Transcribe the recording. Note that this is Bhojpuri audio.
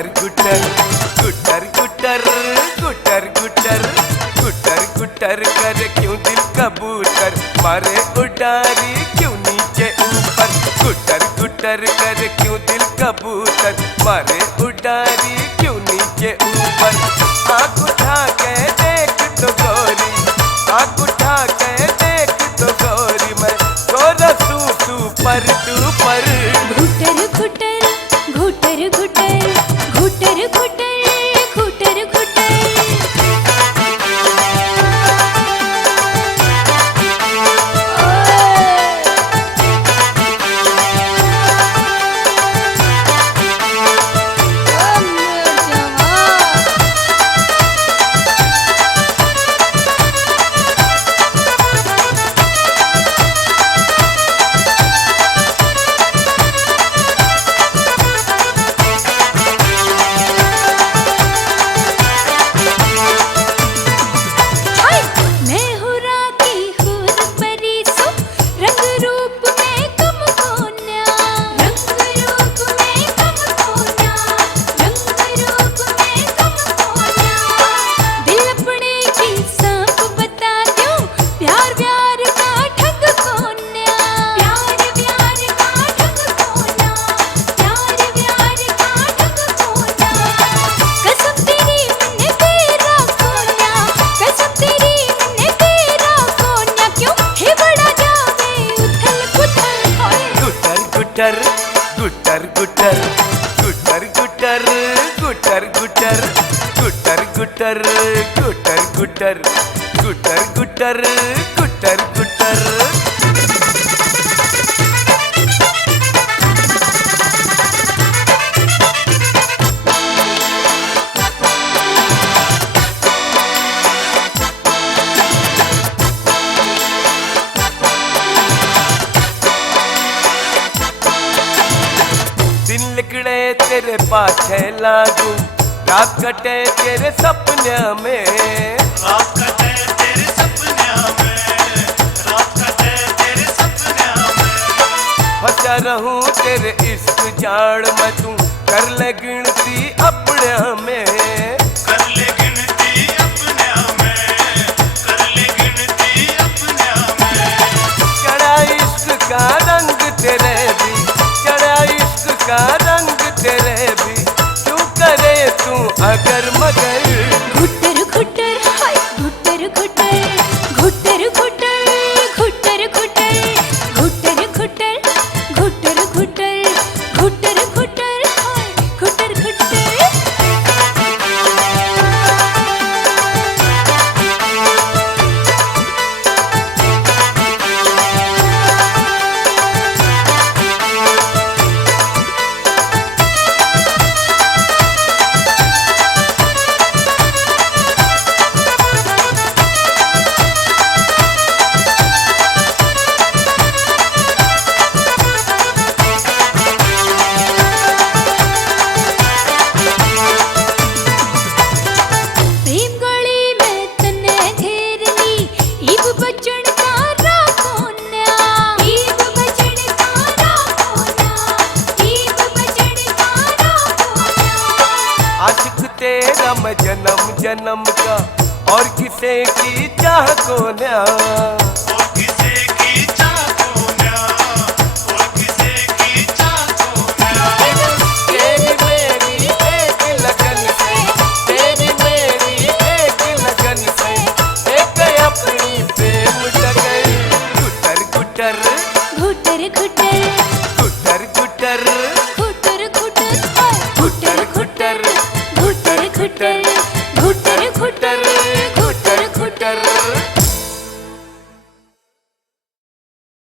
गुटर गुटर गुटर गुटर गुटर गुटर गुटर कर क्यों दिल कबूतर मारे उडारी क्यों नीचे ऊपर गुटर गुटर कर क्यों दिल कबूतर मारे उडारी क्यों नीचे ऊपर आँख उठा के देख तो गोरी आँख उठा के देख तो गोरी मैं गोरा तू पर घुटर घुटर घुटर घुटर घुटर घुटर घुटर घुटर गुटर गुटर गुटर गुटर गुटर गुटर गुटर गुटर गुटर गुटर गुटर गुटर गुटर गुटर दिन निकले तेरे पाछे लागू रात कटे तेरे सपने में रात कटे तेरे सपने में रात कटे तेरे सपने में फंसा रहूं तेरे इश्क जाड़ में तू कर ले गिनती अपने में कर ले गिनती अपने में कर ले गिनती अपने में चढ़ा इश्क का रंग तेरे भी चढ़ा इश्क का रंग तेरे भी क्यों करे तू अगर मगर घुटर घुटर हाय घुटर घुटर घुटर घुटर घुटर घुटर घुटर घुटर घुटर घुटर घुटर घुटर हाय घुटर घुटर आशिक तेरा मैं जन्म जन्म का और किसे की चाह को न्या और किसे की चाह को ना और किसे की चाह को ना तेरी मेरी एक लगन से तेरी मेरी एक लगन से एक अपनी प्रेम डगर गुटर गुटर घुटर घुटर गुटर गुटर घुटर घुटर घुटर घुटर घुटर घुटर घुटर